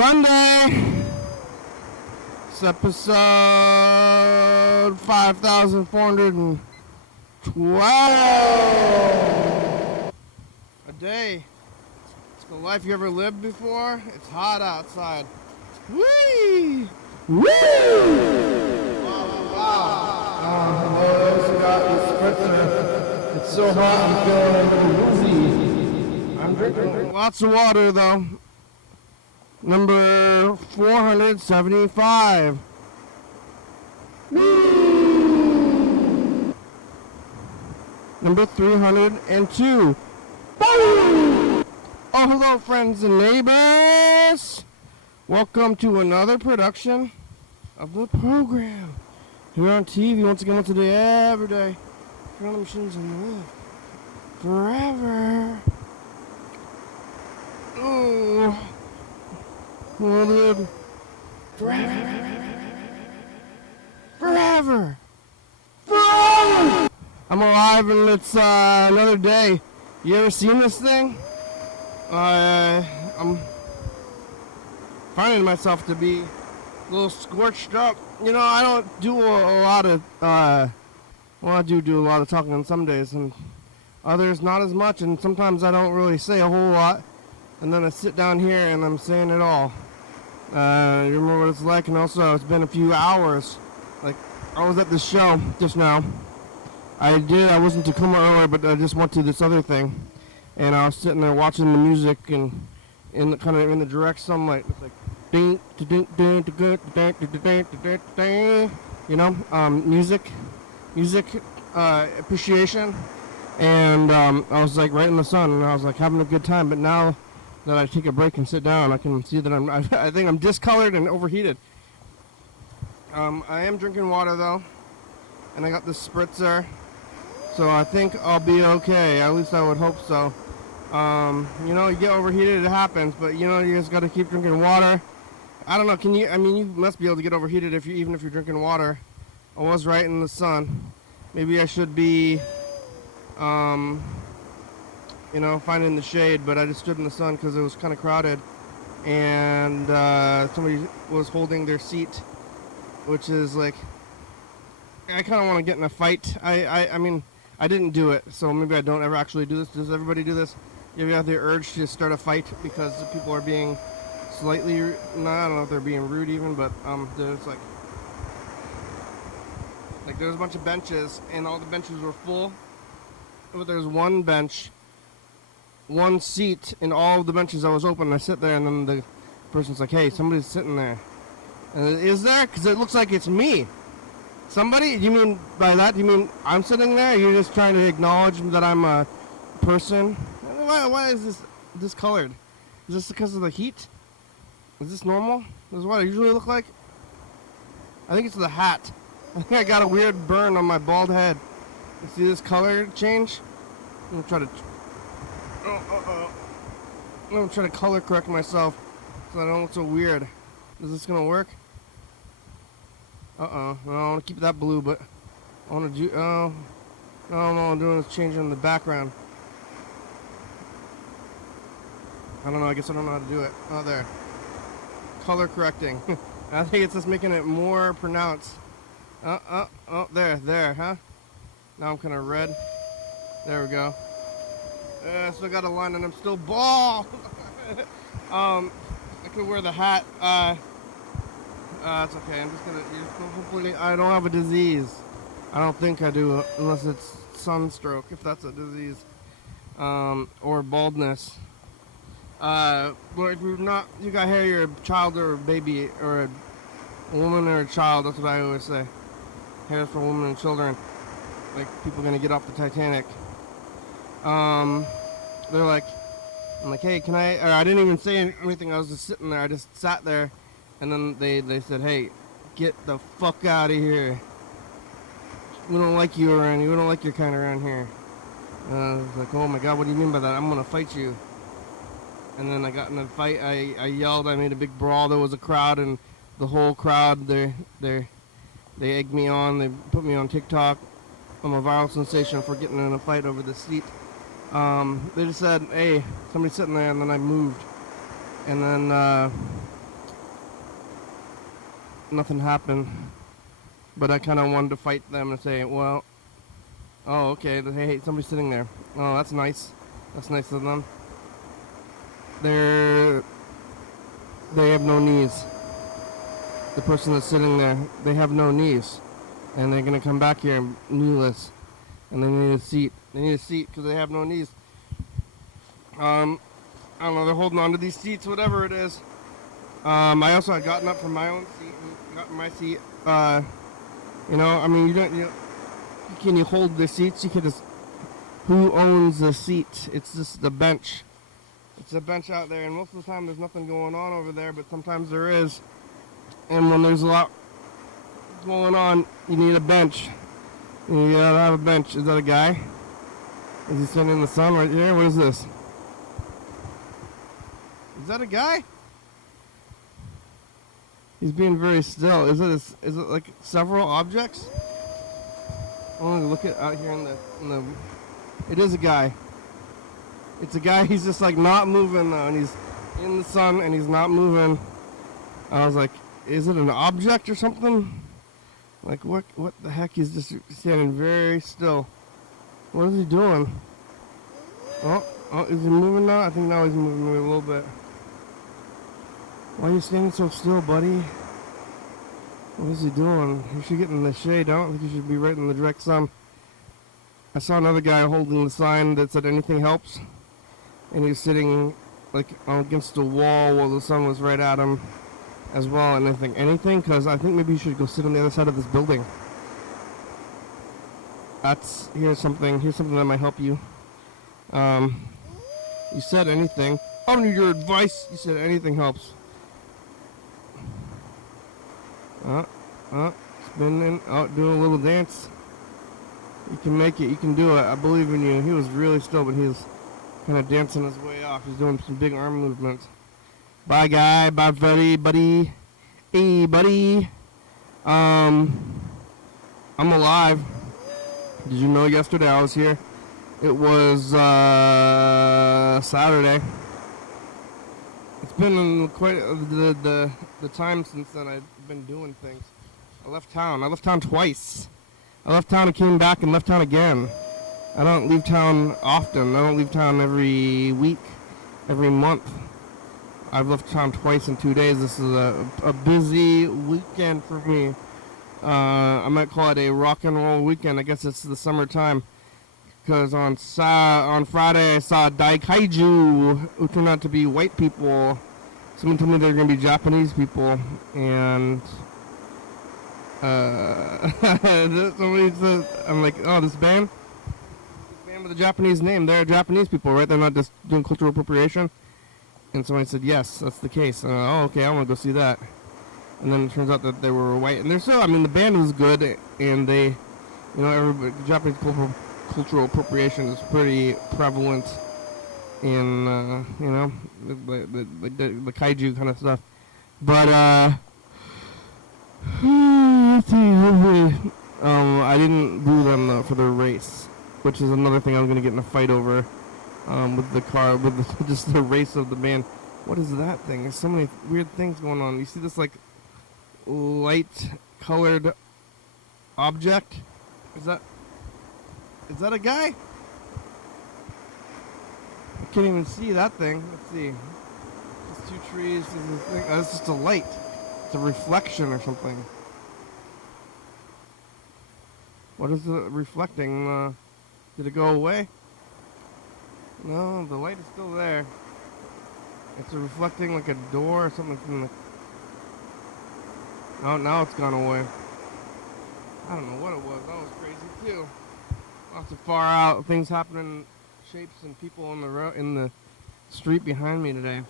Sunday. It's episode 5412. A day. It's the life you ever lived before. It's hot outside. Whee! Woo! Wow. I also got the spritzer. It's so hot, I'm feeling a little woozy. I'm drinking lots of water, though. Number 475. Woo! Number 302. Boom! Oh, hello, friends and neighbors. Welcome to another production of the program. Here on TV, once again, once a day, every day. Turn on the machines and live forever. Oh, live forever. I'm alive and it's another day. You ever seen this thing? I'm finding myself to be a little scorched up. You know, I don't do a lot of, well, I do a lot of talking on some days, and others not as much, and sometimes I don't really say a whole lot, and then I sit down here and I'm saying it all. You remember what it's like, and also it's been a few hours. Like, I was at this show just now. I wasn't Tacoma earlier, but I just went to this other thing, and I was sitting there watching the music, and in the direct sunlight, it's like, ding, ding, ding, ding, ding, ding, ding, you know, music appreciation, and I was like right in the sun, and I was like having a good time. But now that I take a break and sit down, I can see that I think I'm discolored and overheated. I am drinking water though, and I got this spritzer, so I think I'll be okay. At least I would hope so. You know, you get overheated, it happens, but you know, you just got to keep drinking water. I don't know, you must be able to get overheated even if you're drinking water. I was right in the sun. Maybe I should be, you know, finding the shade, but I just stood in the sun because it was kind of crowded, and somebody was holding their seat, which is like, I kind of want to get in a fight. I mean, I didn't do it, so maybe I don't ever actually do this. Does everybody do this? You ever have the urge to start a fight because people are being slightly, I don't know if they're being rude even, but there's like there's a bunch of benches, and all the benches were full, but there's one bench, one seat, and all of the benches that was open. I sit there, and then the person's like, hey, somebody's sitting there. And is there? Because it looks like it's me. Somebody? You mean by that, you mean I'm sitting there? You're just trying to acknowledge that I'm a person? Why is this discolored? Is this because of the heat? Is this normal? This is what I usually look like? I think it's the hat. I think I got a weird burn on my bald head. You see this color change? I'm gonna try to... I'm gonna try to color correct myself so I don't look so weird. Is this gonna work? No, I want to keep that blue, but I want to do... no, I'm doing is changing the background. I don't know, I guess I don't know how to do it. Oh, there. Color correcting. I think it's just making it more pronounced. There, huh? Now I'm kind of red. There we go. I still got a line and I'm still bald. I could wear the hat. It's okay. I'm just gonna, hopefully I don't have a disease. I don't think I do, unless it's sunstroke, if that's a disease. Or baldness. But if you're not, you got hair, you're a child or a baby, or a woman or a child, that's what I always say. Hair is for women and children. Like, people gonna get off the Titanic. They're like, I'm like, hey, can I didn't even say anything, I was just sitting there, I just sat there, and then they said, hey, get the fuck out of here. We don't like you around here, we don't like your kind around here. And I was like, oh my god, what do you mean by that? I'm gonna fight you. And then I got in a fight, I yelled, I made a big brawl, there was a crowd, and the whole crowd, they egged me on, they put me on TikTok. I'm a viral sensation for getting in a fight over the seat. They just said, hey, somebody's sitting there, and then I moved. And then nothing happened. But I kind of wanted to fight them and say, well, oh, okay, hey, somebody's sitting there. Oh, that's nice. That's nice of them. They have no knees. The person that's sitting there, they have no knees. And they're going to come back here kneeless. And they need a seat. They need a seat because they have no knees. I don't know, they're holding on to these seats, whatever it is. I also had gotten up from my own seat and gotten my seat. You know, I mean, can you hold the seats? You can just, who owns the seat? It's just the bench. It's a bench out there, and most of the time there's nothing going on over there, but sometimes there is. And when there's a lot going on, you need a bench. You gotta have a bench. Is that a guy? Is he standing in the sun right here? What is this? Is that a guy? He's being very still. Is it like several objects? I want to look at out here in the. It is a guy. It's a guy. He's just like not moving though, and he's in the sun and he's not moving. I was like, is it an object or something? Like what the heck? He's just standing very still. What is he doing? Oh, is he moving now? I think now he's moving a little bit. Why are you standing so still, buddy? What is he doing? You should get in the shade. I don't think you should be right in the direct sun. I saw another guy holding the sign that said anything helps. And he was sitting like against a wall while the sun was right at him as well. And I think anything? Because I think maybe you should go sit on the other side of this building. Here's something that might help you. You said anything. I don't need your advice. You said anything helps. Spinning, doing a little dance. You can make it, you can do it. I believe in you. He was really still, but he was kind of dancing his way off. He's doing some big arm movements. Bye, guy. Bye, buddy. Hey, buddy. I'm alive. Did you know yesterday I was here? It was Saturday. It's been quite the time since then I've been doing things. I left town twice. I left town and came back and left town again. I don't leave town often. I don't leave town every week, every month. I've left town twice in 2 days. This is a busy weekend for me. I might call it a rock and roll weekend. I guess it's the summertime. Because on Friday I saw Daikaiju, who turned out to be white people. Someone told me they were going to be Japanese people, and somebody said, I'm like, oh, this band with a Japanese name, they're Japanese people, right? They're not just doing cultural appropriation? And somebody said, yes, that's the case. And oh, okay, I want to go see that. And then it turns out that they were white, and they're still, I mean, the band was good, and they, you know, everybody, Japanese cultural appropriation is pretty prevalent in, you know, the kaiju kind of stuff. But, let's see, hopefully, I didn't boo them, though, for their race, which is another thing I'm going to get in a fight over, with the car, with just the race of the band. What is that thing? There's so many weird things going on. You see this, like, light-colored object? Is that a guy? I can't even see that thing. Let's see. There's two trees. There's a thing. That's just a light. It's a reflection or something. What is it reflecting? Did it go away? No, the light is still there. It's reflecting like a door or something from the... Oh, now it's gone away. I don't know what it was. That was crazy too. Lots of far out things happening, shapes and people on the road in the street behind me today.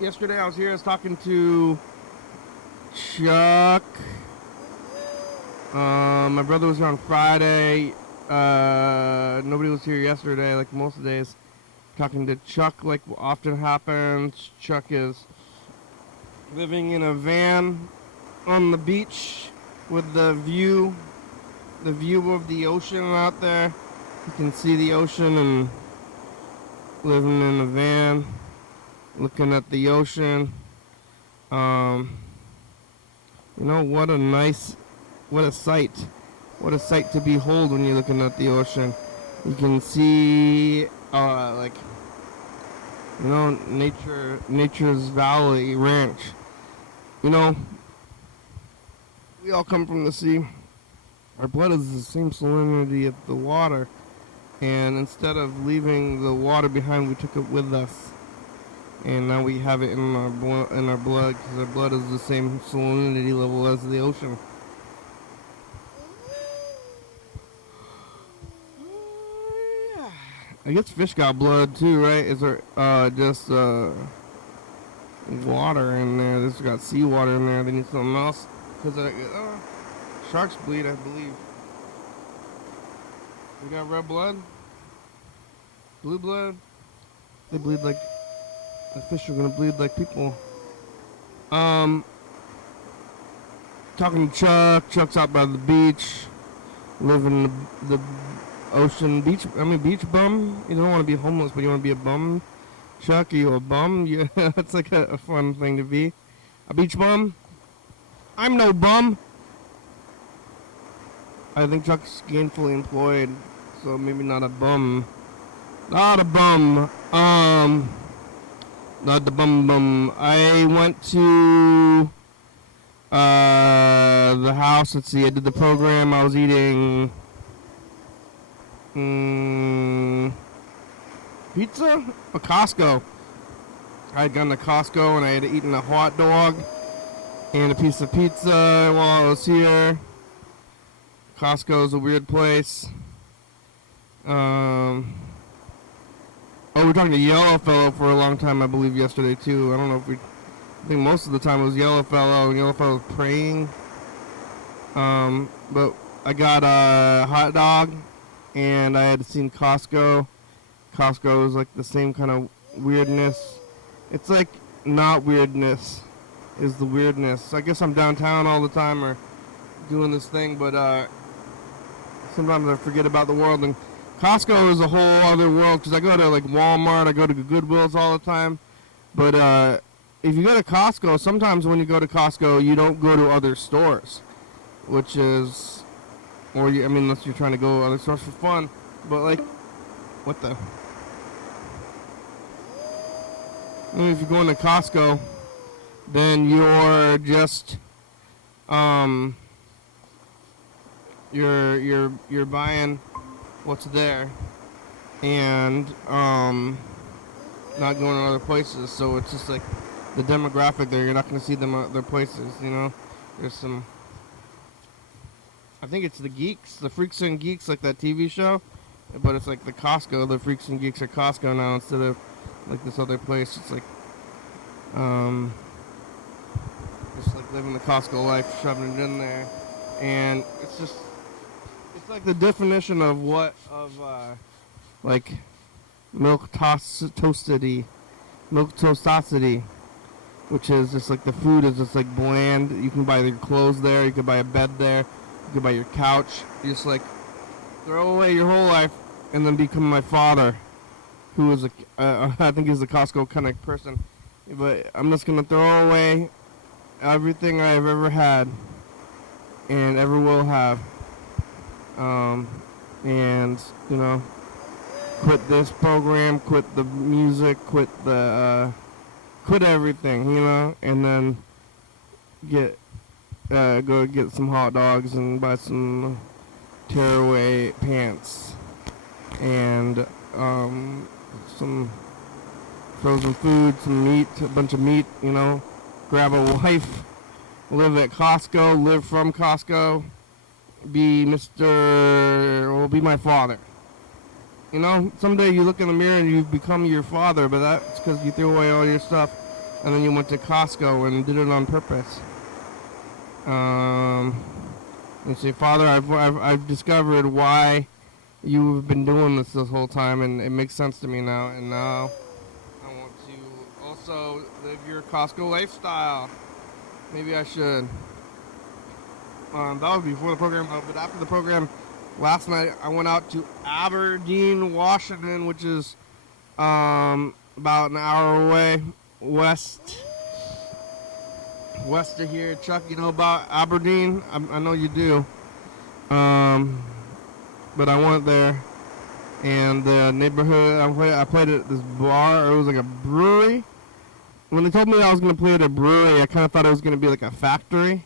Yesterday I was here. I was talking to Chuck. My brother was here on Friday. Nobody was here yesterday, like most days. Talking to Chuck, like often happens. Chuck is living in a van on the beach with the view of the ocean out there. You can see the ocean, and living in a van, looking at the ocean. Um, what a nice, what a sight. What a sight to behold when you're looking at the ocean. You can see, nature's valley ranch. You know, we all come from the sea. Our blood is the same salinity of the water. And instead of leaving the water behind, we took it with us. And now we have it in our blood, because our blood is the same salinity level as the ocean. I guess fish got blood too, right? Is there just water in there? This got seawater in there. They need something else, because sharks bleed, I believe. We got red blood, blue blood. They bleed like the fish are gonna bleed like people. Talking to Chuck. Chuck's out by the beach, living the ocean beach. Beach bum. You don't want to be homeless, but you want to be a bum. Chuck, are you a bum? Yeah, that's like a fun thing to be. A beach bum? I'm no bum. I think Chuck's gainfully employed, so maybe not a bum. Not a bum. Not the bum. I went to the house. Let's see. I did the program. I was eating pizza or Costco. I had gone to Costco and I had eaten a hot dog and a piece of pizza while I was here. Costco is a weird place. We were talking to Yellowfellow for a long time, I believe, yesterday too. I don't know if I think most of the time it was Yellowfellow, and Yellowfellow was praying. But I got a hot dog, and I had seen Costco. Costco is like the same kind of weirdness. It's like not weirdness is the weirdness. I guess I'm downtown all the time or doing this thing, but sometimes I forget about the world. And Costco is a whole other world, because I go to like Walmart, I go to Goodwills all the time. But if you go to Costco, sometimes when you go to Costco, you don't go to other stores, which is, unless you're trying to go to other stores for fun. But like, what the? If you're going to Costco, then you're just you're buying what's there, and not going to other places. So it's just like the demographic there. You're not going to see them other places. There's some. I think it's the Geeks, the Freaks and Geeks, like that TV show, but it's like the Costco. The Freaks and Geeks are Costco now instead of like this other place. It's like just like living the Costco life, shoving it in there, and it's like the definition of like milk toastity, which is just like the food is just like bland. You can buy your clothes there, you can buy a bed there, you can buy your couch. You just like throw away your whole life and then become my father, who is I think he's a Costco kind of person. But I'm just gonna throw away everything I've ever had and ever will have. And quit this program, quit the music, quit everything, and then go get some hot dogs and buy some tearaway pants and some frozen food, some meat, a bunch of meat, grab a wife, live at Costco, live from Costco, be my father. Someday you look in the mirror and you've become your father, but that's because you threw away all your stuff and then you went to Costco and did it on purpose. You say, Father, I've discovered why you've been doing this whole time, and it makes sense to me now, and now I want to also live your Costco lifestyle. Maybe I should. That was before the program, but after the program, last night I went out to Aberdeen, Washington, which is about an hour away west west of here. Chuck, you know about Aberdeen? I know you do. But I went there, and the neighborhood, I played at this bar. It was like a brewery. When they told me I was going to play at a brewery, I kind of thought it was going to be like a factory.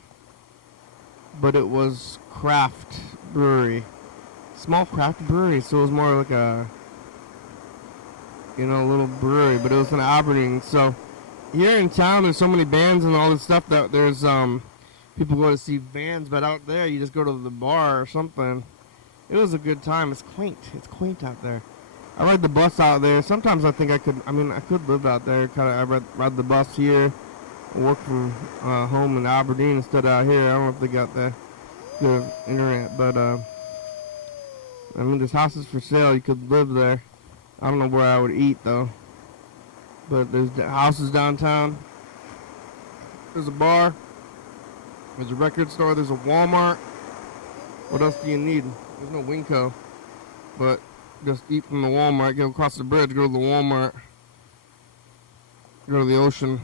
But it was craft brewery. Small craft brewery, so it was more like a, little brewery. But it was in Aberdeen. So here in town, there's so many bands and all this stuff that there's people go to see bands. But out there, you just go to the bar or something. It was a good time. It's quaint. It's quaint out there. I ride the bus out there. Sometimes I think I could live out there. I ride the bus here, work from home in Aberdeen instead of out here. I don't know if they got the good internet, but there's houses for sale. You could live there. I don't know where I would eat though. But there's houses downtown. There's a bar. There's a record store. There's a Walmart. What else do you need? There's no Winco, but just eat from the Walmart, go across the bridge, go to the Walmart, go to the ocean.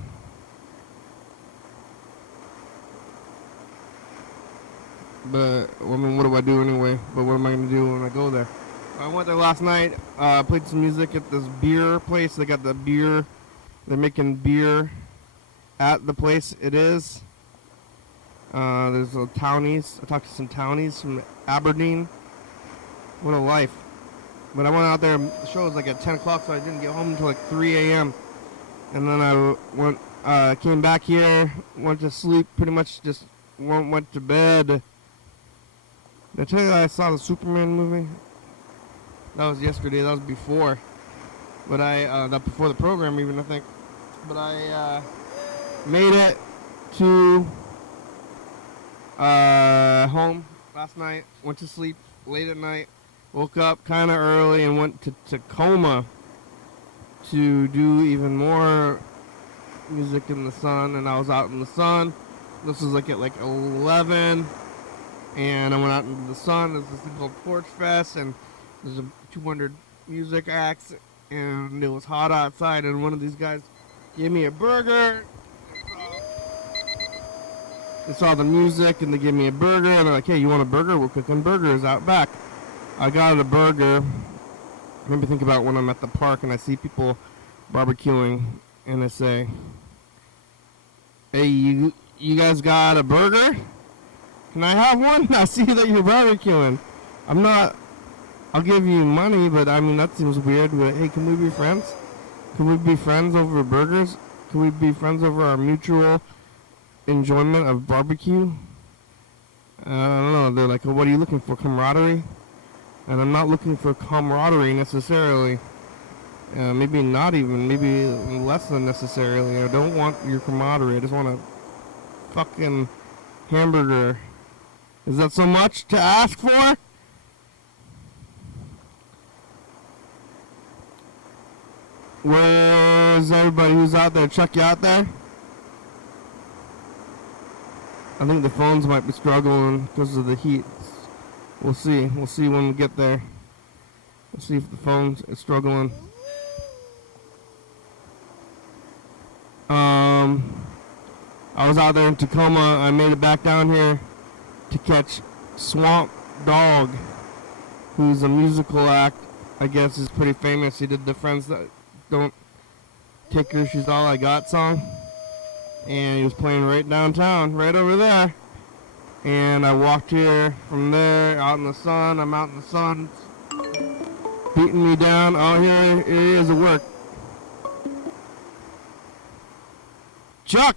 But, what do I do anyway? But what am I going to do when I go there? I went there last night, played some music at this beer place. They got the beer, they're making beer at the place it is. There's townies. I talked to some townies from Aberdeen. What a life. But I went out there, the show was like at 10 o'clock, so I didn't get home until like 3 a.m. And then I came back here, went to sleep, pretty much just went to bed. Did I tell you that I saw the Superman movie? That was yesterday, that was before. But not before the program even, I think. But I made it to home last night, went to sleep late at night. Woke up kind of early and went to Tacoma to do even more music in the sun. And I was out in the sun. This was at 11. And I went out into the sun. There's this thing called Porch Fest. And there's 200 music acts. And it was hot outside. And one of these guys gave me a burger. They saw the music and they gave me a burger. And they're like, hey, you want a burger? We're cooking burgers out back. I got a burger. Made me think about when I'm at the park and I see people barbecuing and I say, hey, you guys got a burger? Can I have one? I see that you're barbecuing. I'll give you money, but that seems weird. But hey, can we be friends? Can we be friends over burgers? Can we be friends over our mutual enjoyment of barbecue? I don't know. They're like, well, what are you looking for? Camaraderie? And I'm not looking for camaraderie necessarily. Maybe not even. Maybe less than necessarily. I don't want your camaraderie. I just want a fucking hamburger. Is that so much to ask for? Where's everybody who's out there? Chuck, you out there? I think the phones might be struggling because of the heat. We'll see. We'll see when we get there. We'll see if the phone is struggling. I was out there in Tacoma. I made it back down here to catch Swamp Dogg, who's a musical act. I guess is pretty famous. He did the Friends That Don't Take Her, She's All I Got song. And he was playing right downtown, right over there. And I walked here from there, out in the sun. I'm out in the sun. It's beating me down. Oh, here it is at work. Chuck!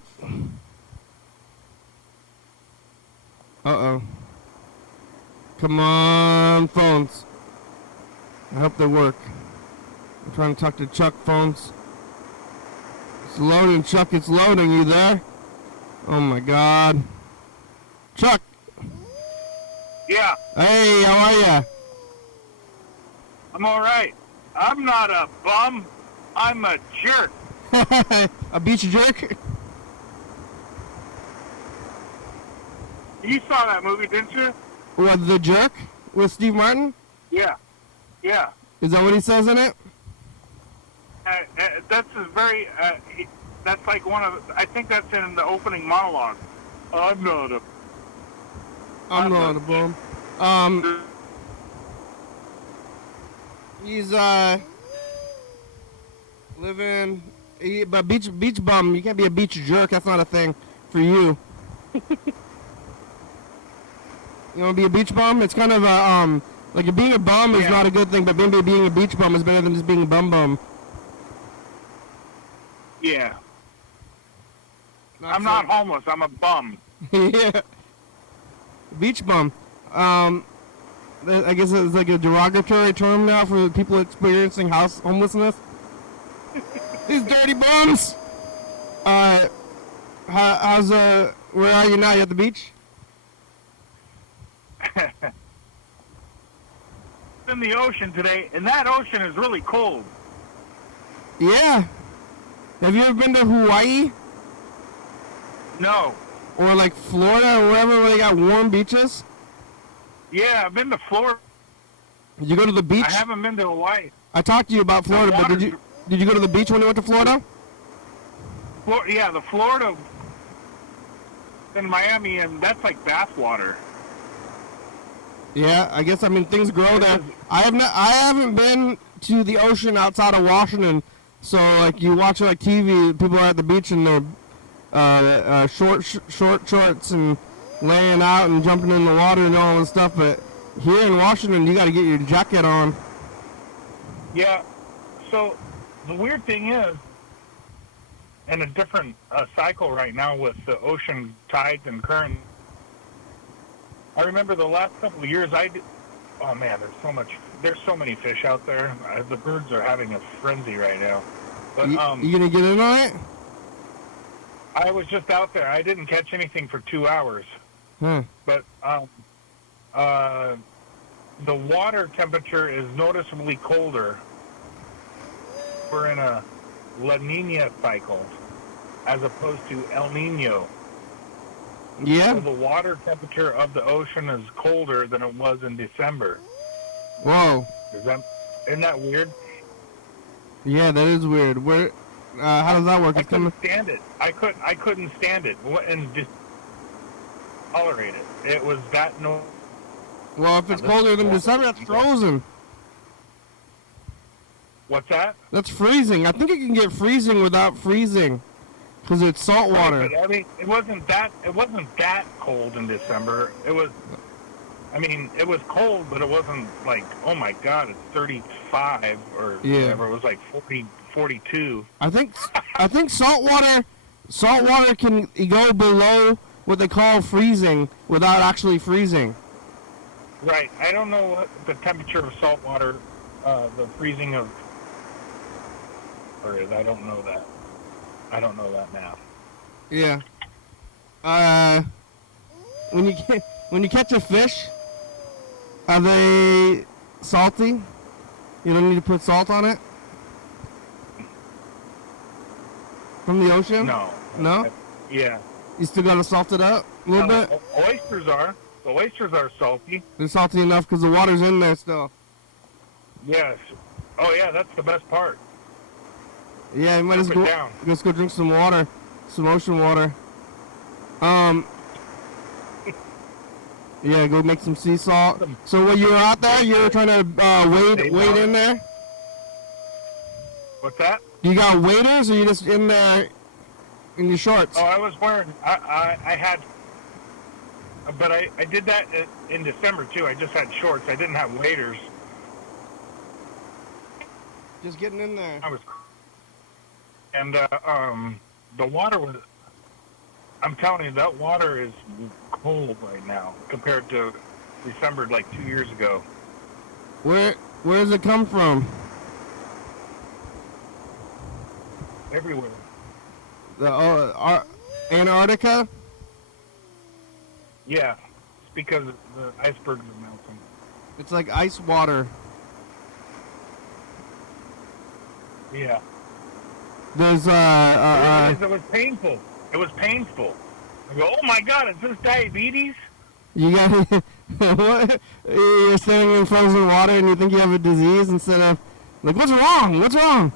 Uh-oh. Come on, phones. I hope they work. I'm trying to talk to Chuck, phones. It's loading, Chuck. It's loading. You there? Oh, my God. Chuck! Yeah. Hey, how are ya? I'm all right. I'm not a bum. I'm a jerk. A beach jerk? You saw that movie, didn't you? What, The Jerk? With Steve Martin? Yeah. Is that what he says in it? That's a very... That's like one of. I think that's in the opening monologue. I'm not a. I'm not a bum. He's living, but beach bum. You can't be a beach jerk. That's not a thing for you. You want to be a beach bum? It's kind of a like being a bum is not a good thing, but maybe being a beach bum is better than just being a bum. Yeah. I'm not homeless. I'm a bum. Yeah. Beach bum. I guess it's like a derogatory term now for people experiencing house homelessness. These dirty bums. Where are you now? You at the beach? In the ocean today, and that ocean is really cold. Yeah. Have you ever been to Hawaii? No. Or like Florida or wherever where they got warm beaches? Yeah, I've been to Florida. Did you go to the beach? I haven't been to Hawaii. I talked to you about Florida, but did you go to the beach when you went to Florida? Yeah, the Florida in Miami, and that's like bath water. Yeah, I guess things grow there. I haven't been to the ocean outside of Washington, so like you watch like TV, people are at the beach in their short shorts and laying out and jumping in the water and all this stuff. But here in Washington, you got to get your jacket on. Yeah. So the weird thing is, in a different cycle right now with the ocean tides and currents. I remember the last couple of years oh man, there's so many fish out there. The birds are having a frenzy right now. But you gonna get in on it? I was just out there. I didn't catch anything for 2 hours. But the water temperature is noticeably colder. We're in a La Nina cycle as opposed to El Nino. Yeah. So the water temperature of the ocean is colder than it was in December. Whoa. Isn't that weird? Yeah, that is weird. How does that work? I couldn't stand it. I couldn't stand it and just tolerate it. It was that no. Well, if it's colder than December, that's frozen. What's that? That's freezing. I think it can get freezing without freezing. Because it's salt water. Right, but, I mean, it wasn't that cold in December. It was cold, but it wasn't like, oh my God, it's 35 or whatever. It was like 40, 42. I think salt water can go below what they call freezing without actually freezing. Right. I don't know what the temperature of salt water, the freezing of, or is. I don't know that. I don't know that now. Yeah. When you catch a fish, are they salty? You don't need to put salt on it? From the ocean? No. No? Yeah. You still gotta salt it up a little bit? Oysters are. The oysters are salty. They're salty enough because the water's in there still. Yes. Oh yeah, that's the best part. Yeah, you might just go drink some water, some ocean water. Yeah, go make some sea salt. So when you were out there, you were trying to wade in there? What's that? You got waders, or you just in there in your shorts? Oh, I was wearing, I had, but I did that in December too. I just had shorts. I didn't have waders. Just getting in there. And the water was, I'm telling you, that water is cold right now compared to December like 2 years ago. Where does it come from? Everywhere. The Antarctica? Yeah, it's because the icebergs are melting. It's like ice water. Yeah. There's it was painful. It was painful. I go, oh my God, is this diabetes? You got what? You're standing in frozen water and you think you have a disease instead of like, what's wrong? What's wrong?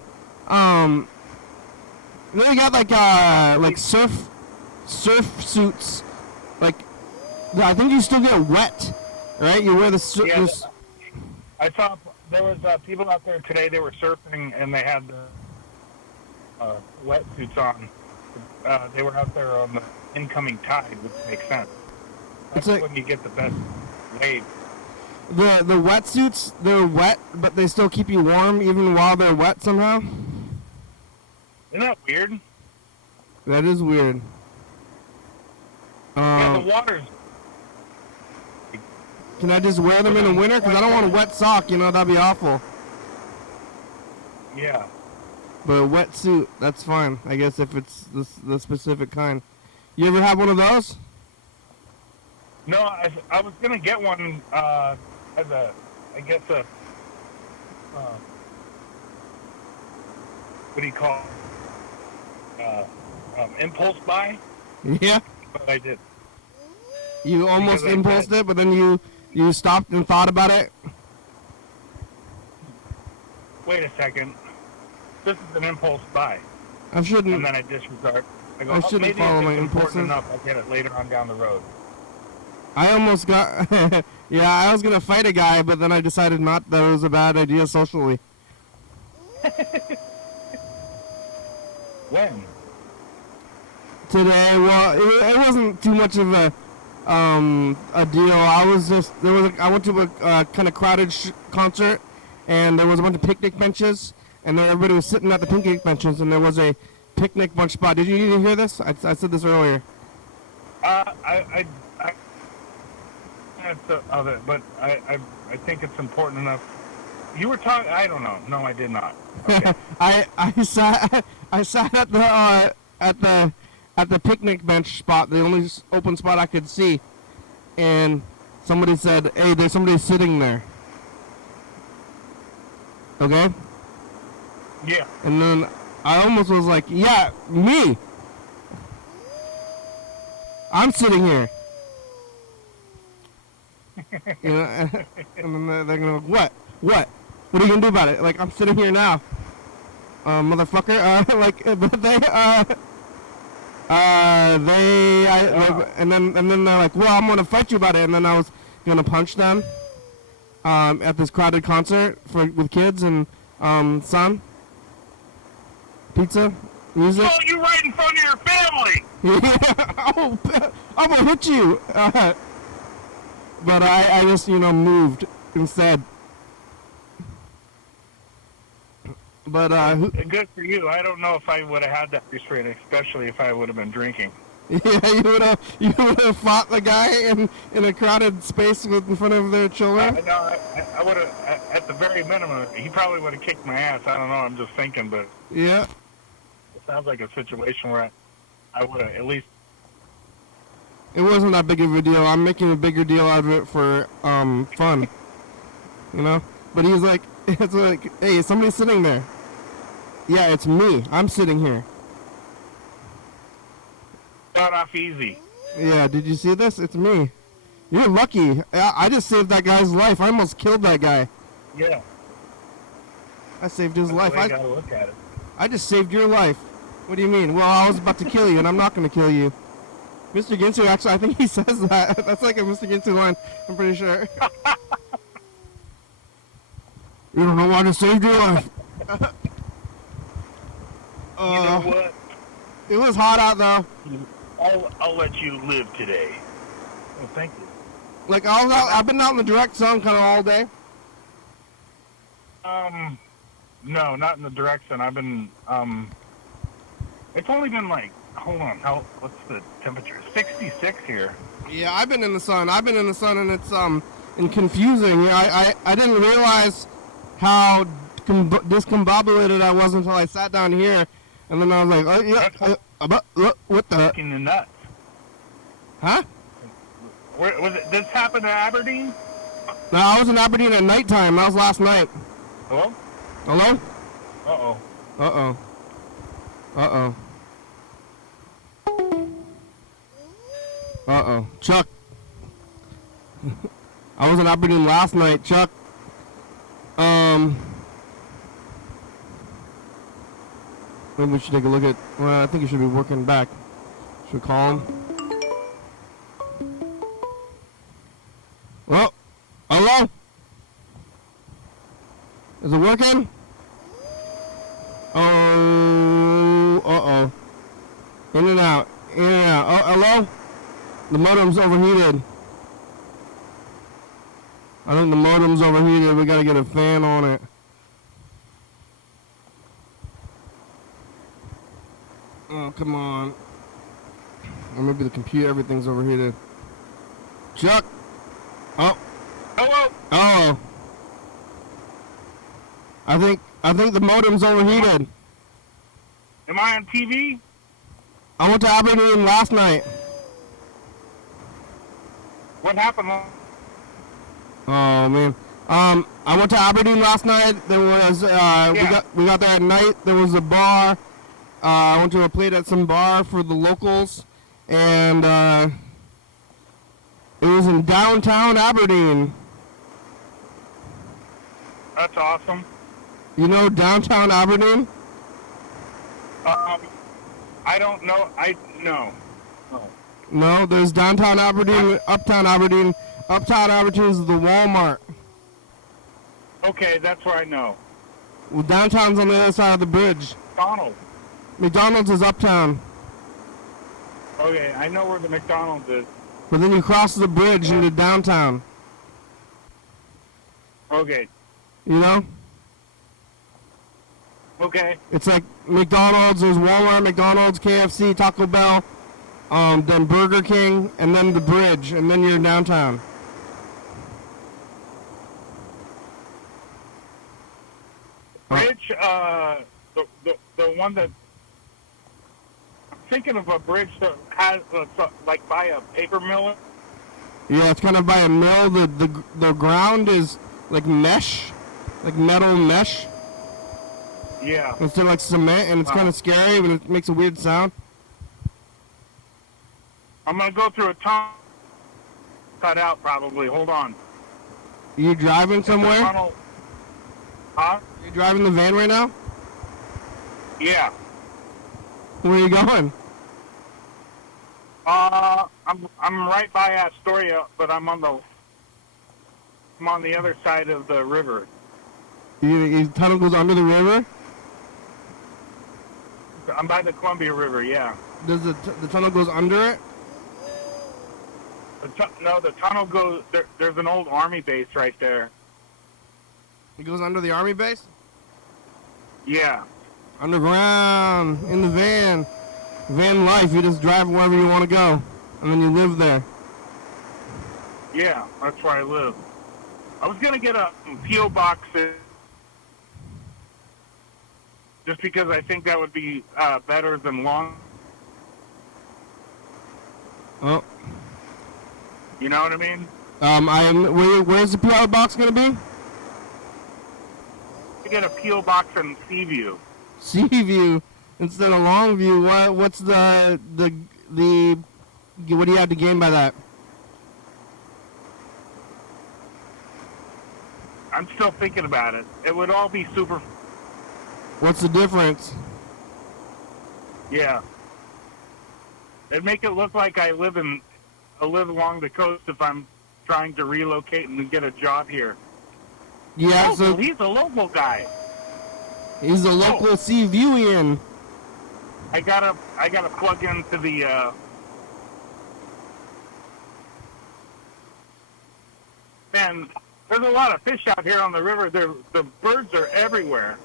And then you got like surf suits. Like, I think you still get wet, right? You wear the Yeah, I saw there was people out there today. They were surfing and they had the wetsuits on. They were out there on the incoming tide, which makes sense. That's like, when you get the best wave. The wetsuits, they're wet, but they still keep you warm even while they're wet somehow. Isn't that weird? That is weird. Yeah, the water's... Can I just wear them in the winter? Because I don't want a wet sock, you know, that'd be awful. Yeah. But a wetsuit, that's fine. I guess if it's the specific kind. You ever have one of those? No, I was going to get one as a, I guess a, what do you call it? Impulse buy? Yeah. But I did. You almost impulsed it, but then you stopped and thought about it? Wait a second. This is an impulse buy. I shouldn't. And then I disregard. I go, I shouldn't maybe follow my it's important impulses. enough I'll get it later on down the road. I almost got... yeah, I was going to fight a guy, but then I decided not that it was a bad idea socially. When? Today, well, it wasn't too much of a deal. I went to a kind of crowded concert, and there was a bunch of picnic benches, and everybody was sitting at the picnic benches, and there was a picnic bunch spot. Did you even hear this? I said this earlier. I of it, but I think it's important enough. You were talking. I don't know. No, I did not. Okay. I sat at the picnic bench spot, the only open spot I could see, and somebody said, "Hey, there's somebody sitting there." Okay. Yeah. And then I almost was like, "Yeah, me. I'm sitting here." You know, and then they're gonna go, what are you gonna do about it? Like, I'm sitting here now, motherfucker. And then they're like, well, I'm gonna fight you about it. And then I was gonna punch them, at this crowded concert with kids and son, pizza, music. Oh, you right in front of your family. Yeah, I'm gonna hit you. But I just, moved instead. But good for you. I don't know if I would have had that restraint, especially if I would have been drinking. Yeah, you would have fought the guy in a crowded space in front of their children. No, I would have. At the very minimum, he probably would have kicked my ass. I don't know. I'm just thinking, but yeah, it sounds like a situation where I would have at least. It wasn't that big of a deal. I'm making a bigger deal out of it for fun, But he's like, it's like, hey, somebody's sitting there. Yeah, it's me. I'm sitting here. Got off easy. Yeah, did you see this? It's me. You're lucky. I just saved that guy's life. I almost killed that guy. Yeah. I saved his life. I gotta look at it. I just saved your life. What do you mean? Well, I was about to kill you, and I'm not going to kill you. Mr. Ginsu, actually, I think he says that. That's like a Mr. Ginsu line, I'm pretty sure. You don't know why I saved your life. You know what? It was hot out, though. I'll let you live today. Well, thank you. Like, I've been out in the direct sun kind of all day. No, not in the direct sun. I've been, it's only been like, hold on, what's the temperature? 66 here. Yeah, I've been in the sun, and it's, and confusing. I didn't realize how discombobulated I was until I sat down here, and then I was like, oh, yeah, what the? In the nuts. Huh? Where, was it, this happened to Aberdeen? No, I was in Aberdeen at nighttime. That was last night. Hello? Hello? Uh-oh. Uh-oh. Uh-oh. Uh-oh. Chuck. I was in Aberdeen last night, Chuck. Maybe we should take a look at. Well, I think he should be working back. Should we call him? Well, hello? Is it working? Oh, uh-oh. In and out. In and out. Oh, hello? The modem's overheated. I think the modem's overheated. We gotta get a fan on it. Oh, come on. Or maybe the computer, everything's overheated. Chuck! Oh. Hello? Oh. I think the modem's overheated. Am I on TV? I went to Aberdeen last night. What happened? Oh man. I went to Aberdeen last night. There was we got there at night. There was a bar. I went to a plate at some bar for the locals, and it was in downtown Aberdeen. That's awesome. You know downtown Aberdeen? I don't know. No. No, there's downtown Aberdeen, uptown Aberdeen. Uptown Aberdeen is the Walmart. Okay, that's where I know. Well, downtown's on the other side of the bridge. McDonald's. McDonald's is uptown. Okay, I know where the McDonald's is. But then you cross the bridge into downtown. Okay. You know? Okay. It's like McDonald's, there's Walmart, McDonald's, KFC, Taco Bell, then Burger King, and then the bridge, and then you're downtown. Bridge, the one that I'm thinking of, a bridge that has like by a paper mill. Yeah, it's kind of by a mill. The ground is like mesh, like metal mesh. Yeah. Instead of like cement, and it's kind of scary, but it makes a weird sound. I'm gonna go through a tunnel. Cut out probably. Hold on. You driving somewhere? Tunnel. Huh? You driving the van right now? Yeah. Where are you going? I'm right by Astoria, but I'm on the other side of the river. Your tunnel goes under the river? I'm by the Columbia River. Yeah. Does the tunnel goes under it? No, the tunnel goes. There's an old army base right there. It goes under the army base? Yeah. Underground, in the van. Van life, you just drive wherever you want to go. And then you live there. Yeah, that's where I live. I was going to get a P.O. box just because I think that would be better than long. Oh. You know what I mean? Where's the P.O. box going to be? Get a P.O. box in Seaview. Seaview instead of Longview. What's the what do you have to gain by that? I'm still thinking about it. It would all be super. What's the difference? Yeah. It'd make it look like I live along the coast if I'm trying to relocate and get a job here. Yeah, so he's a local guy. He's a local Seaviewian. I gotta plug into the. Man, there's a lot of fish out here on the river. The birds are everywhere.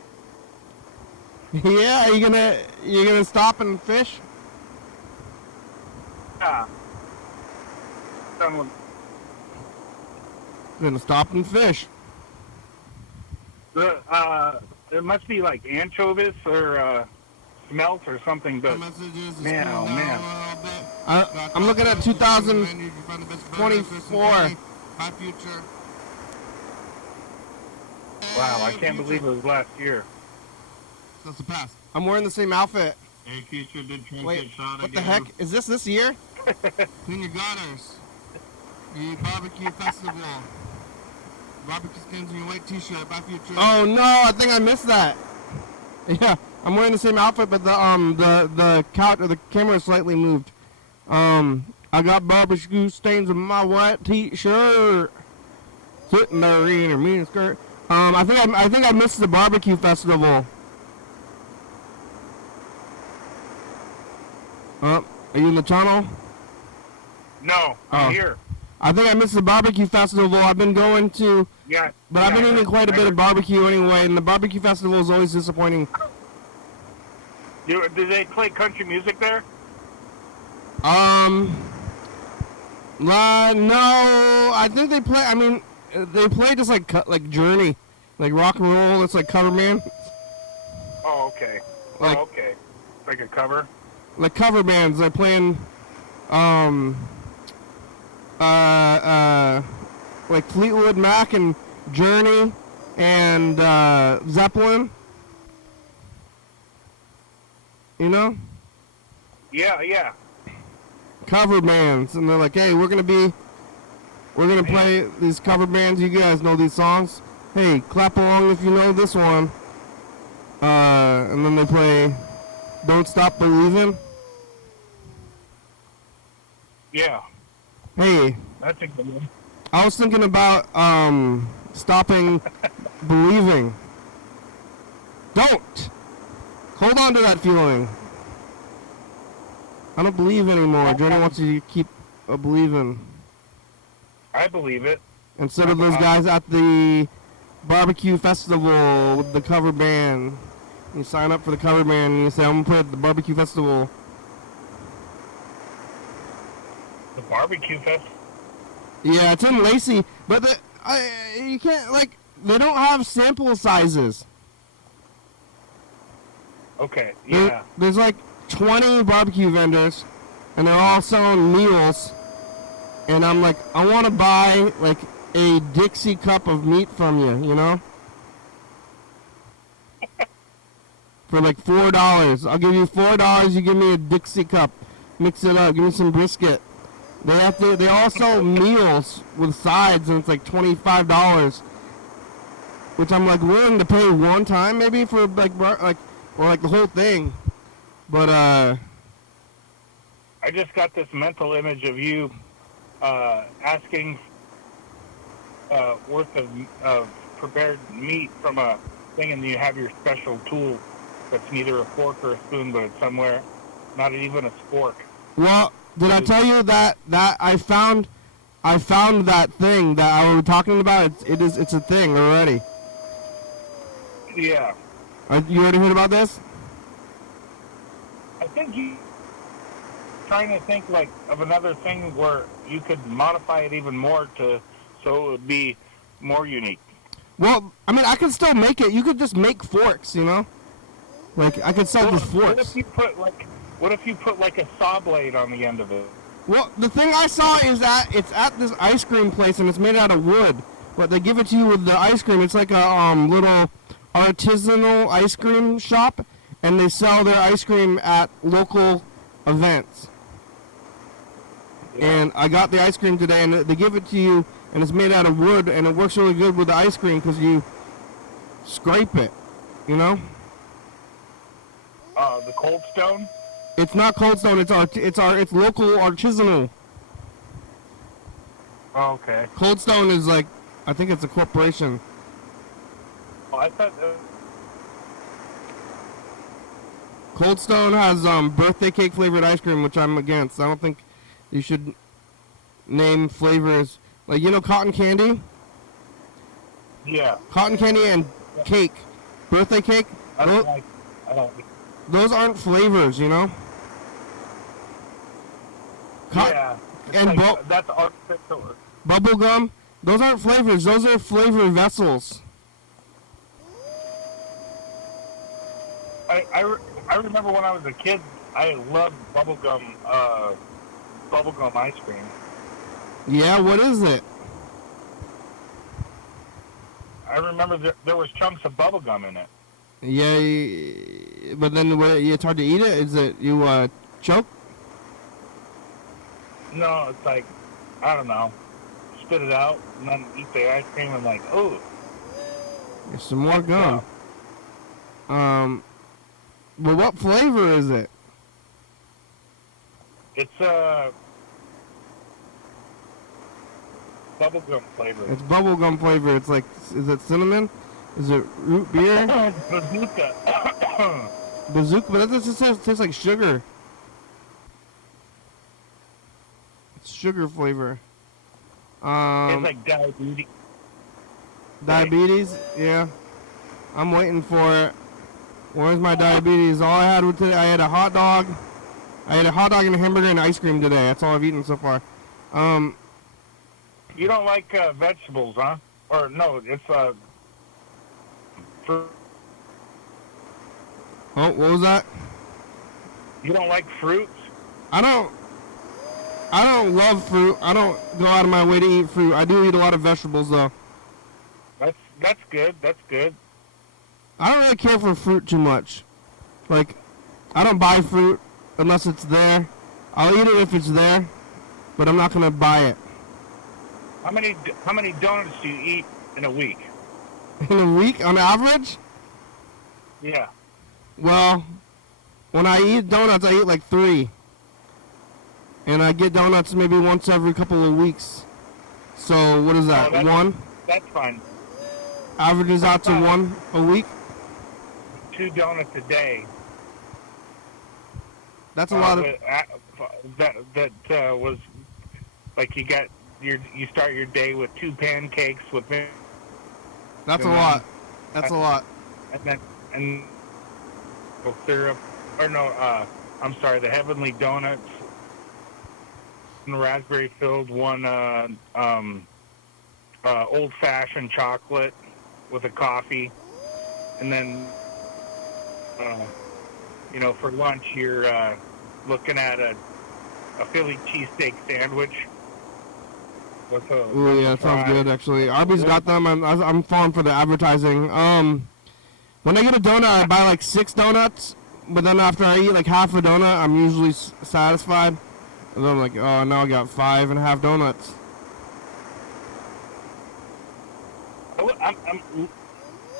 Yeah, you're gonna stop and fish? Yeah. Gonna stop and fish. It must be like anchovies or smelt or something, but man, oh man. I'm looking at 2024. Wow, I can't believe it was last year. That's the past. I'm wearing the same outfit. Wait, what the heck? Is this year? Clean your gutters. The barbecue festival. Barbecue skins in your white t-shirt. Buy future. Oh no, I think I missed that. Yeah, I'm wearing the same outfit, but the couch or the camera is slightly moved. I got barbecue stains on my white t-shirt, sitting there in a mini skirt. I think I missed the barbecue festival. Are you in the tunnel? No, I'm here. I think I missed the barbecue festival. I've been going to, Yeah. but I've been eating quite a bit of barbecue anyway, and the barbecue festival is always disappointing. Do they play country music there? No, I think they play. I mean, they play just like Journey, like rock and roll. It's like cover band. Oh, okay. Like, okay. Like a cover? Like cover bands. They're playing, like Fleetwood Mac and Journey and Zeppelin. You know? Yeah. Cover bands, and they're like, hey, we're gonna play these cover bands. You guys know these songs. Hey, clap along if you know this one. And then they play Don't Stop Believin'. Yeah. Hey, That's a good one. I was thinking about stopping believing. Don't hold on to that feeling. I don't believe anymore. Johnny wants you to keep believing. I believe it. Instead of those guys at the barbecue festival with the cover band. You sign up for the cover band and you say, I'm going to play at the barbecue festival. The barbecue fest? Yeah, it's in Lacey, but you can't, like, they don't have sample sizes. Okay, yeah. There's like 20 barbecue vendors, and they're all selling meals. And I'm like, I want to buy like a Dixie cup of meat from you, you know? For like $4. I'll give you $4, you give me a Dixie cup. Mix it up, give me some brisket. They all sell meals with sides, and it's like $25. Which I'm like willing to pay one time maybe for like or like the whole thing. But I just got this mental image of you asking worth of prepared meat from a thing, and you have your special tool that's neither a fork or a spoon, but it's somewhere, not even a spork. Well, did I tell you that I found that thing that I was talking about? It's a thing already. Yeah. You already heard about this? I think you trying to think like of another thing where you could modify it even more so it would be more unique. Well, I mean, I could still make it. You could just make forks, you know? Like, I could sell just forks. What if you put like a saw blade on the end of it? Well, the thing I saw is that it's at this ice cream place and it's made out of wood, but they give it to you with the ice cream. It's like a little artisanal ice cream shop, and they sell their ice cream at local events. Yeah. And I got the ice cream today, and they give it to you, and it's made out of wood, and it works really good with the ice cream because you scrape it, you know? The Cold Stone? It's not Cold Stone. It's local artisanal. Oh, okay. Cold Stone is like, I think it's a corporation. Oh, I thought. Cold Stone has birthday cake flavored ice cream, which I'm against. I don't think you should name flavors like, you know, cotton candy. Yeah. Cotton candy and cake, birthday cake. I don't. Those aren't flavors, you know. Yeah. And like, that's artificial. Bubble gum. Those aren't flavors. Those are flavor vessels. I remember when I was a kid, I loved bubblegum ice cream. Yeah, what is it? I remember there was chunks of bubblegum in it. Yeah, but then it's hard to eat it? Is it you choke? No, it's like, I don't know, spit it out and then eat the ice cream and like, oh. There's some more gum. But what flavor is it? It's bubblegum flavor. It's bubblegum flavor. It's like, is it cinnamon? Is it root beer? Bazooka. Bazooka, but that just tastes like sugar. It's sugar flavor. It's like diabetes. Diabetes? Yeah. I'm waiting for it. Where's my diabetes? All I had today, I had a hot dog. I had a hot dog and a hamburger and ice cream today. That's all I've eaten so far. You don't like vegetables, huh? Or no, it's fruit. Oh, what was that? You don't like fruits? I don't love fruit. I don't go out of my way to eat fruit. I do eat a lot of vegetables though. That's good. That's good. I don't really care for fruit too much. Like, I don't buy fruit unless it's there. I'll eat it if it's there, but I'm not gonna buy it. How many donuts do you eat in a week? In a week, on average? Yeah. Well, when I eat donuts, I eat like 3. And I get donuts maybe once every couple of weeks. So, what is that, 1? That's fine. Averages out to 1 a week? 2 donuts a day. That's a lot of... That was, like, you start your day with 2 pancakes with... That's a lot. That's a lot. And syrup, or no, I'm sorry, the Heavenly Donuts, raspberry filled, one old-fashioned chocolate with a coffee, and then for lunch you're looking at a Philly cheesesteak sandwich. Ooh, yeah, that sounds good actually. Arby's got them. I'm falling for the advertising. When I get a donut, I buy like 6 donuts, but then after I eat like half a donut, I'm usually satisfied. And then I'm like, oh, now I got 5.5 donuts.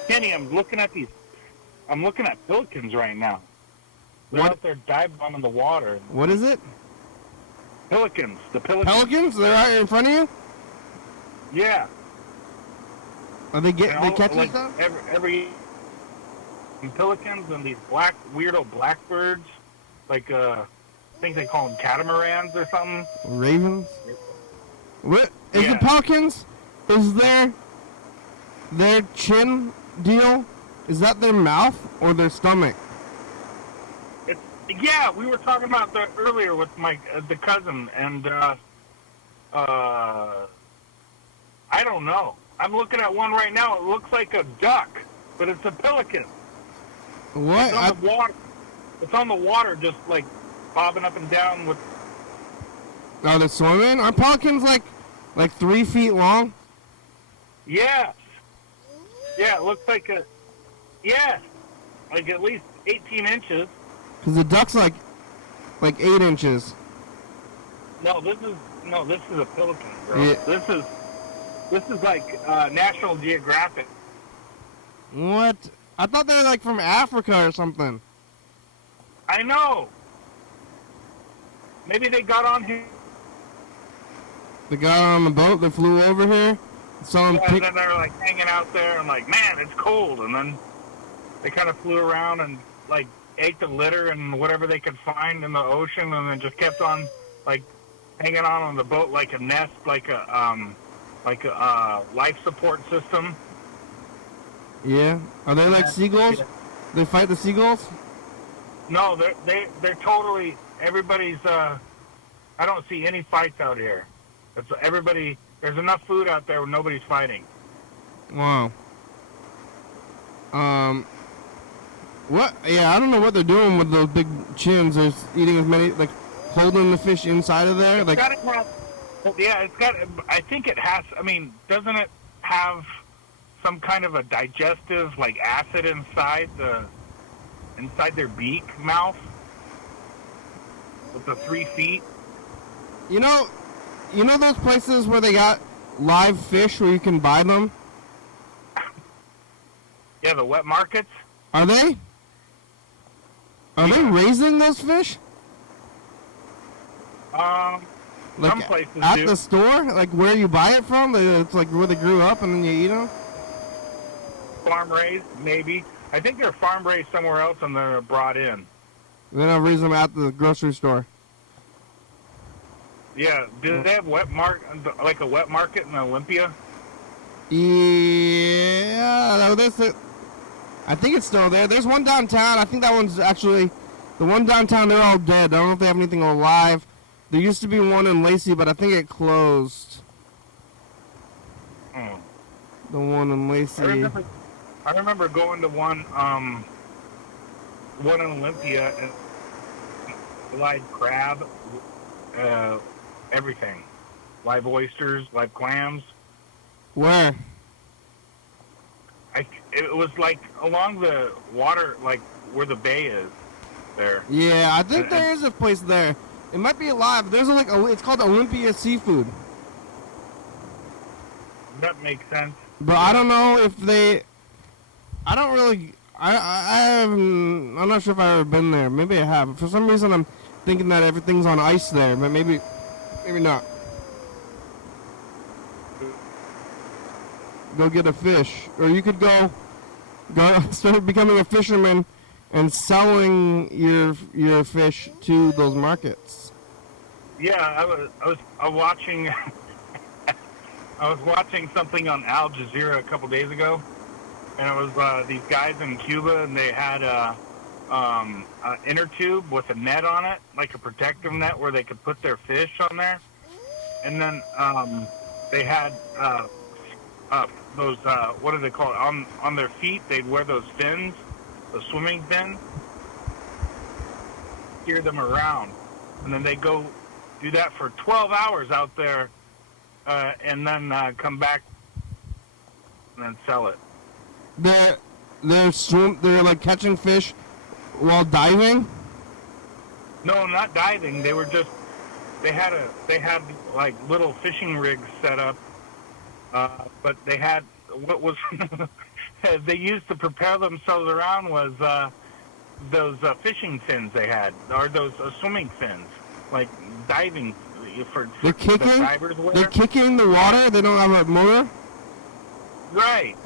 Kenny, I'm looking at pelicans right now. They're What? out there dive bombing the water. What is it? Pelicans. The pelicans. Pelicans? They're right in front of you? Yeah. Are they catching like stuff? Every pelicans and these weirdo blackbirds, like I think they call them catamarans or something. Ravens? What is Yeah. the pelicans? Is their chin deal? Is that their mouth or their stomach? Yeah, we were talking about that earlier with my the cousin, and I don't know. I'm looking at one right now. It looks like a duck, but it's a pelican. What? It's on the water. It's on the water, just like bobbing up and down with. Are they swimming? Are pelicans like 3 feet long? Yes. Yeah, it looks like like at least 18 inches. Because the duck's like 8 inches. No, this is a pelican, bro. Yeah. This is like National Geographic. What? I thought they were like from Africa or something. I know. Maybe they got on here. The guy on the boat that flew over here. And then they're like hanging out there and like, man, it's cold. And then they kind of flew around and like ate the litter and whatever they could find in the ocean, and then just kept on like hanging on the boat like a nest, like a life support system. Yeah. Are they like seagulls? Yeah. They fight the seagulls? No, they're totally everybody's. I don't see any fights out here. It's everybody. There's enough food out there where nobody's fighting. Wow. What? Yeah, I don't know what they're doing with those big chins. They're eating as many, like, holding the fish inside of there. Like, it's got. I think it has. I mean, doesn't it have some kind of a digestive, like, acid inside their beak mouth with the 3 feet? You know those places where they got live fish where you can buy them? Yeah, the wet markets. Are they? Are they raising those fish? Like Some places at do. the store? Like where you buy it from? It's like where they grew up and then you eat them? Farm raised, maybe. I think they're farm raised somewhere else and they're brought in. Then I'll raise them at the grocery store. Yeah. Do they have like a wet market in Olympia? Yeah, I think it's still there. There's one downtown. I think that one's actually the one downtown. They're all dead. I don't know if they have anything alive. There used to be one in Lacey, but I think it closed. Oh. The one in Lacey. I remember going to one in Olympia and live crab, everything, live oysters, live clams. Where? It was like along the water, like where the bay is there. Yeah, I think there is a place there. It might be alive. There's it's called Olympia Seafood. That makes sense. But I don't know if they. I don't really. I'm not sure if I've ever been there. Maybe I have. For some reason, I'm thinking that everything's on ice there, but maybe not. Go get a fish, or you could go start becoming a fisherman and selling your fish to those markets. Yeah, I was watching. I was watching something on Al Jazeera a couple days ago, and it was these guys in Cuba, and they had an inner tube with a net on it, like a protective net, where they could put their fish on there, and then they had those what do they call it? On their feet, they'd wear those fins, the swimming fins, steer them around, and then they go do that for 12 hours out there, and then come back and then sell it. They're like catching fish while diving? No, not diving. They had like little fishing rigs set up, but they had what was they used to propel themselves around was those fishing fins they had, or those swimming fins, like diving for they're kicking. The divers wear. They're kicking the water. They don't have a motor. Right.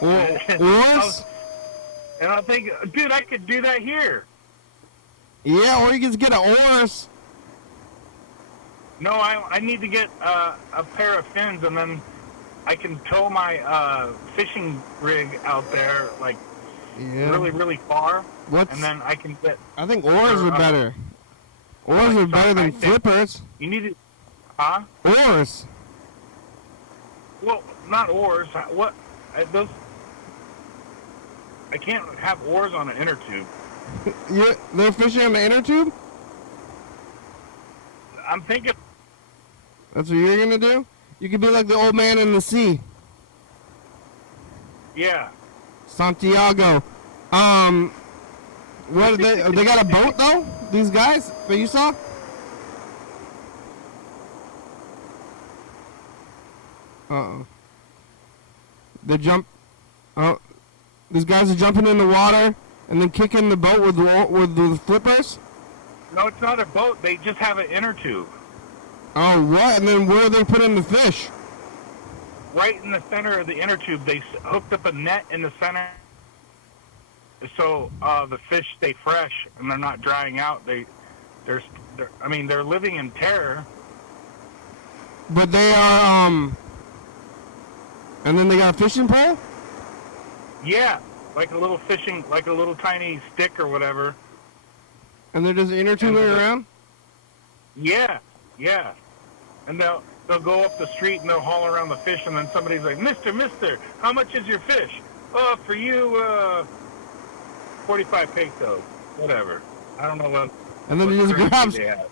Oars. And I think, dude, I could do that here. Yeah, or you can get an oars. No, I need to get a pair of fins, and then I can tow my fishing rig out there, like really, really far. And then I can get. I think oars are better. Oars are better than flippers. You need to, huh? Oars. Well, not oars. What? Those. I can't have oars on an inner tube. They're fishing on the inner tube? I'm thinking. That's what you're gonna do? You could be like the old man in the sea. Yeah. Santiago. What they got a boat though? These guys that you saw? Uh-oh. They jump. Oh, these guys are jumping in the water and then kicking the boat with the flippers. No, it's not a boat. They just have an inner tube. Oh, what? And then where are they putting the fish? Right in the center of the inner tube, they hooked up a net in the center, so the fish stay fresh and they're not drying out. They're living in terror. But they are and then they got a fishing pole? Yeah, like a little tiny stick or whatever. And they're just inner tubing around? Yeah. And they'll go up the street and they'll haul around the fish, and then somebody's like, Mister, how much is your fish? Oh, for you, 45 pesos, whatever. I don't know what. And then he just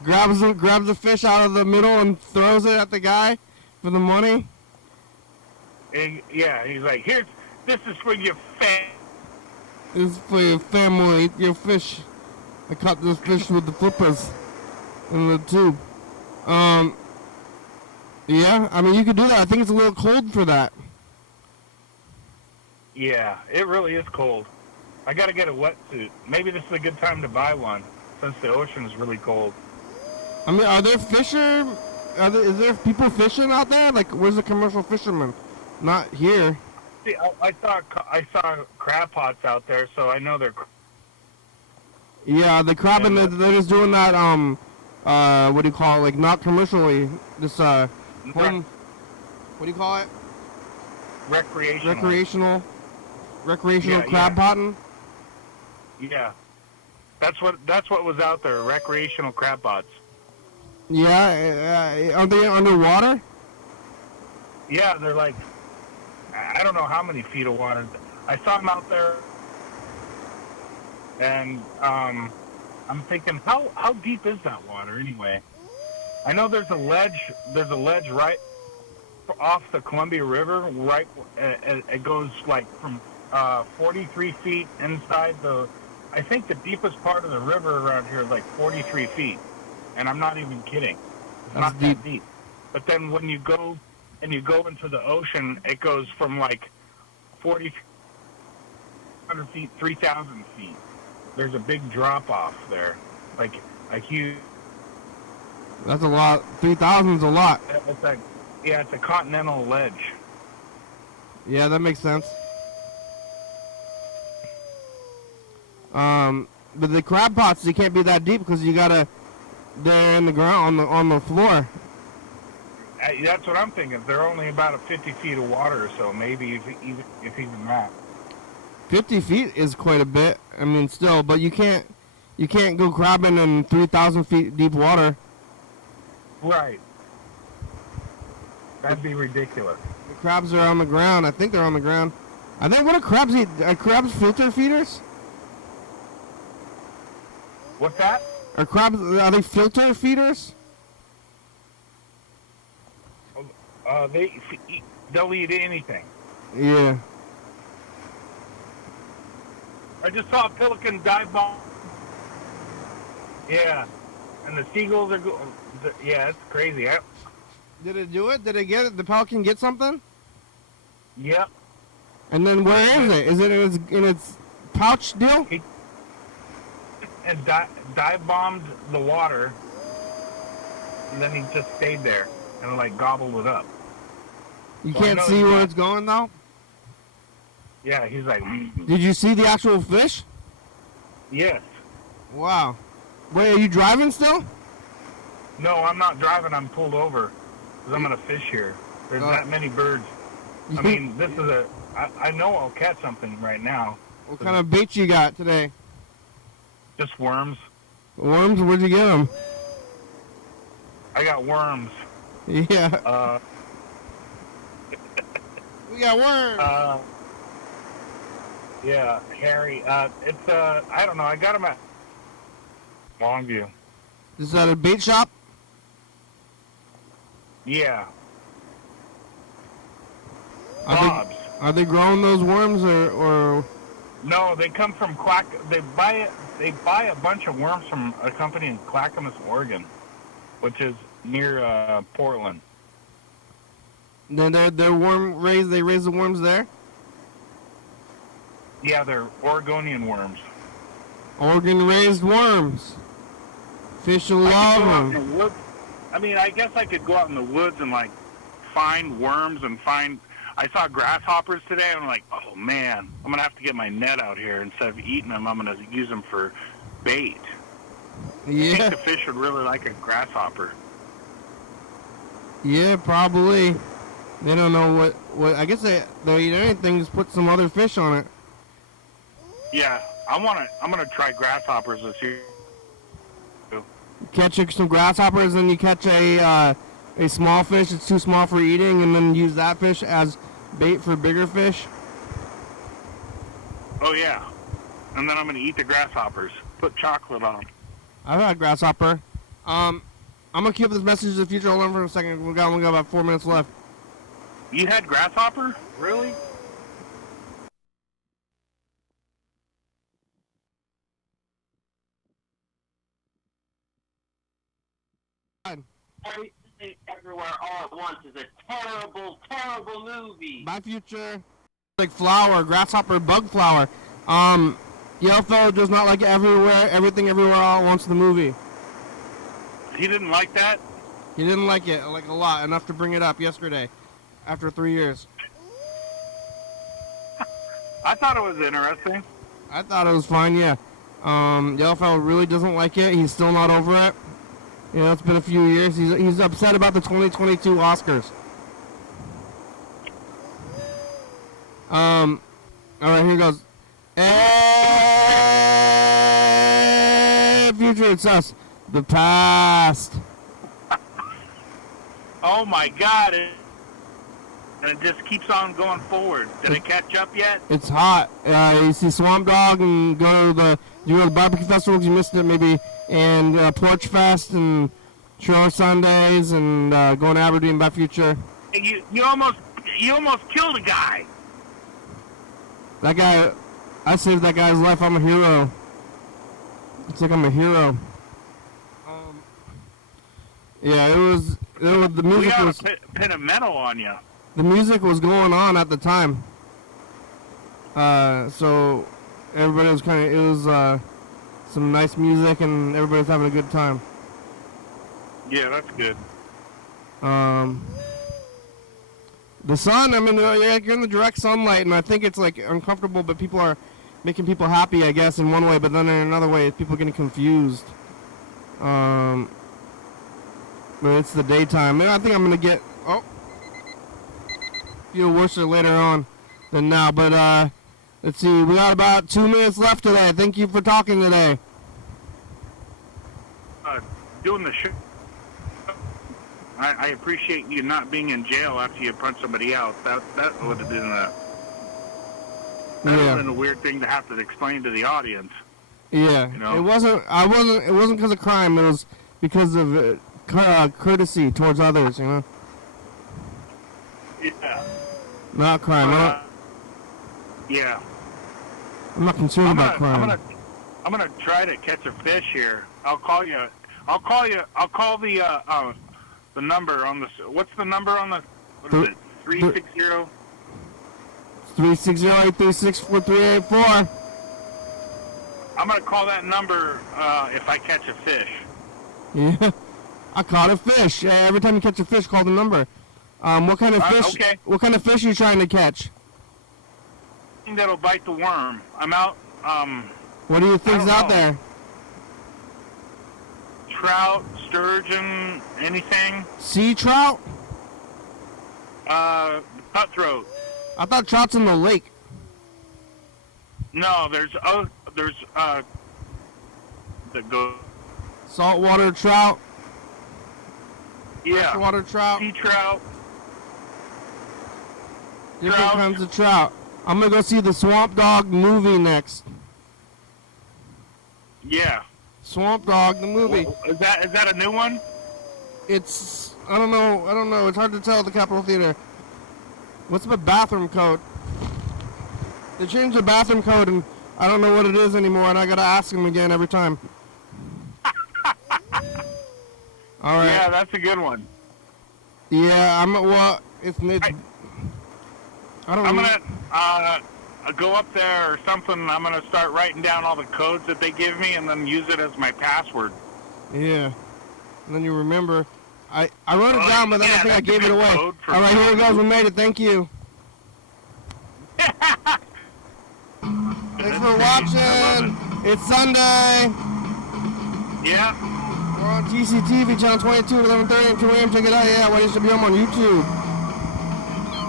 grabs the fish out of the middle and throws it at the guy for the money. And, yeah, he's like, this is for your family. This is for your family, your fish. I caught this fish with the flippers in the tube. Yeah, I mean, you could do that. I think it's a little cold for that. Yeah, it really is cold. I got to get a wetsuit. Maybe this is a good time to buy one since the ocean is really cold. I mean, are there fisher? Is there people fishing out there? Like, where's the commercial fishermen? Not here. See, I saw crab pots out there, so I know they're. Yeah, the crabbing. They're just doing that. What do you call it? Like, not commercially. Just home. What do you call it? Recreational. Recreational crab potting. Yeah, that's what was out there. Recreational crab pots. Yeah, are they underwater? Yeah, they're like, I don't know how many feet of water. I saw them out there, and I'm thinking, how deep is that water anyway? I know there's a ledge right off the Columbia River. Right, it goes like from 43 feet inside the. I think the deepest part of the river around here is like 43 feet, and I'm not even kidding. It's not that deep. But then when you go into the ocean, it goes from like 4,300 feet, 3,000 feet. There's a big drop off there, like a huge. That's a lot. 3,000's a lot. It's a continental ledge. Yeah, that makes sense. But the crab pots, they can't be that deep because they're in the ground on the floor. That's what I'm thinking. They're only about 50 feet of water or so, maybe if even that. 50 feet is quite a bit. I mean, still, but you can't go crabbing in 3,000 feet deep water. Right. That'd be ridiculous. The crabs are on the ground. I think they're on the ground. I think, what do crabs eat? Are crabs filter feeders? What's that? Are they filter feeders? They'll eat anything. Yeah. I just saw a pelican dive bomb. Yeah, and the seagulls are going. Yeah, it's crazy. Did it do it? Did it get it? The pelican get something? Yep. And then where is it? Is it in its pouch deal? And dive bombed the water, and then he just stayed there and like gobbled it up. You can't see where it's going though? Yeah, he's like. Did you see the actual fish? Yes. Wow. Wait, are you driving still? No, I'm not driving. I'm pulled over because I'm gonna fish here. There's that many birds. I mean, this is I know I'll catch something right now. What kind of bait you got today? Just worms. Worms? Where'd you get them? I got worms. Yeah. We got worms. Yeah, Harry. It's I don't know. I got them at Longview. Is that a bait shop? Yeah. Bob's. Are they growing those worms or? No, they come from They buy a bunch of worms from a company in Clackamas, Oregon, which is near Portland. Then they're worm raised. They raise the worms there. Yeah, they're Oregonian worms. Oregon raised worms. Fish will love them. I mean, I guess I could go out in the woods and like find worms and find. I saw grasshoppers today, and I'm like, oh man, I'm gonna have to get my net out here. Instead of eating them, I'm gonna use them for bait. Yeah. I think the fish would really like a grasshopper. Yeah, probably. They don't know what. I guess they'll eat anything. Just put some other fish on it. Yeah, I'm gonna try grasshoppers this year. Catch some grasshoppers, and you catch a small fish. It's too small for eating, and then use that fish as bait for bigger fish. Oh yeah, and then I'm gonna eat the grasshoppers. Put chocolate on them. I've had grasshopper. I'm gonna keep this message to the future. Hold on for a second. We got about 4 minutes left. You had grasshopper? Really? Everything Everywhere All at Once is a terrible, terrible movie. My future, like flower, grasshopper, bug flower. Yellow Fellow does not like everything everywhere all at once the movie. He didn't like that? He didn't like it like a lot, enough to bring it up yesterday, after 3 years. I thought it was interesting. I thought it was fine, yeah. Yellow Fellow really doesn't like it. He's still not over it. You know, it's been a few years. He's upset about the 2022 Oscars. All right, here goes. Hey, future, it's us. The past. Oh my God! And it just keeps on going forward. Did it catch up yet? It's hot. You see Swamp Dog and go to the barbecue festivals. You missed it maybe, and Porch Fest and Trailer Sundays and going to Aberdeen by Future. You almost killed a guy. That guy, I saved that guy's life. I'm a hero. It's like I'm a hero. Yeah, it was the music We ought was. to pin a medal on you. The music was going on at the time. So everybody was it was some nice music and everybody was having a good time. Yeah, that's good. The sun, I mean, you're in the direct sunlight and I think it's like uncomfortable, but people are making people happy, I guess, in one way, but then in another way, people are getting confused. But it's the daytime. And I think I'm going to get, feel worse later on than now. But let's see, we got about 2 minutes left today. Thank you for talking today. Doing the show. I appreciate you not being in jail after you punched somebody else. That would have been a weird thing to have to explain to the audience. Yeah, you know? It wasn't because of crime. It was because of courtesy towards others. You know. Yeah. Not crime. Yeah. I'm not concerned about crime. I'm gonna try to catch a fish here. I'll call the number on the. What's the number on the? What is it? 360. 360-836-4384. I'm gonna call that number if I catch a fish. Yeah, I caught a fish. Every time you catch a fish, call the number. What kind of fish? Okay. What kind of fish are you trying to catch? That'll bite the worm. I'm out. What do you think's out there? Trout, sturgeon, anything? Sea trout? Cutthroat. I thought trout's in the lake. No, there's the go. Saltwater trout. Yeah. Freshwater trout. Sea trout. Different kinds of trout. I'm gonna go see the Swamp Dog movie next. Yeah. Swamp Dog, the movie. Is that a new one? It's I don't know. It's hard to tell at the Capitol Theater. What's the bathroom code? They changed the bathroom code and I don't know what it is anymore and I gotta ask them again every time. All right. Yeah, that's a good one. Yeah, it's I don't know. I'm gonna go up there or something. I'm gonna start writing down all the codes that they give me and then use it as my password. Yeah. And then you remember. I wrote it down, but then I think I gave it away. All right, here it goes. We made it. Thank you. Thanks for watching. It's Sunday. Yeah. We're on TCTV, channel 22, 11:30 and 2 a.m. Check it out. Yeah, YDHWM on YouTube.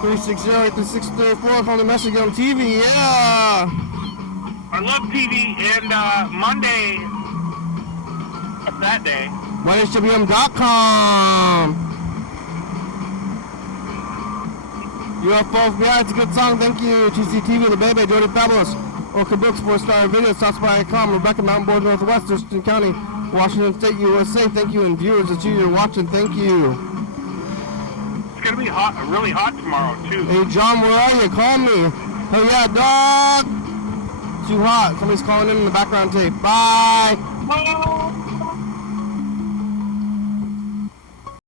360-836-34. Call the message on TV. Yeah. I love TV. And Monday, what's that day? YDHWM.com. UFO FBI, it's a good song. Thank you. TCTV, The Baby, Jody Fabulous. Orca Brooks, 4-star videos, Southspy.com, Rebecca Mountain Boys Northwest, Thurston County, Washington State, USA. Thank you. And viewers that you're watching, thank you. It's going to be hot, really hot tomorrow, too. Hey, John, where are you? Call me. Hell yeah, dog. Too hot. Somebody's calling in the background tape. Bye. Oh!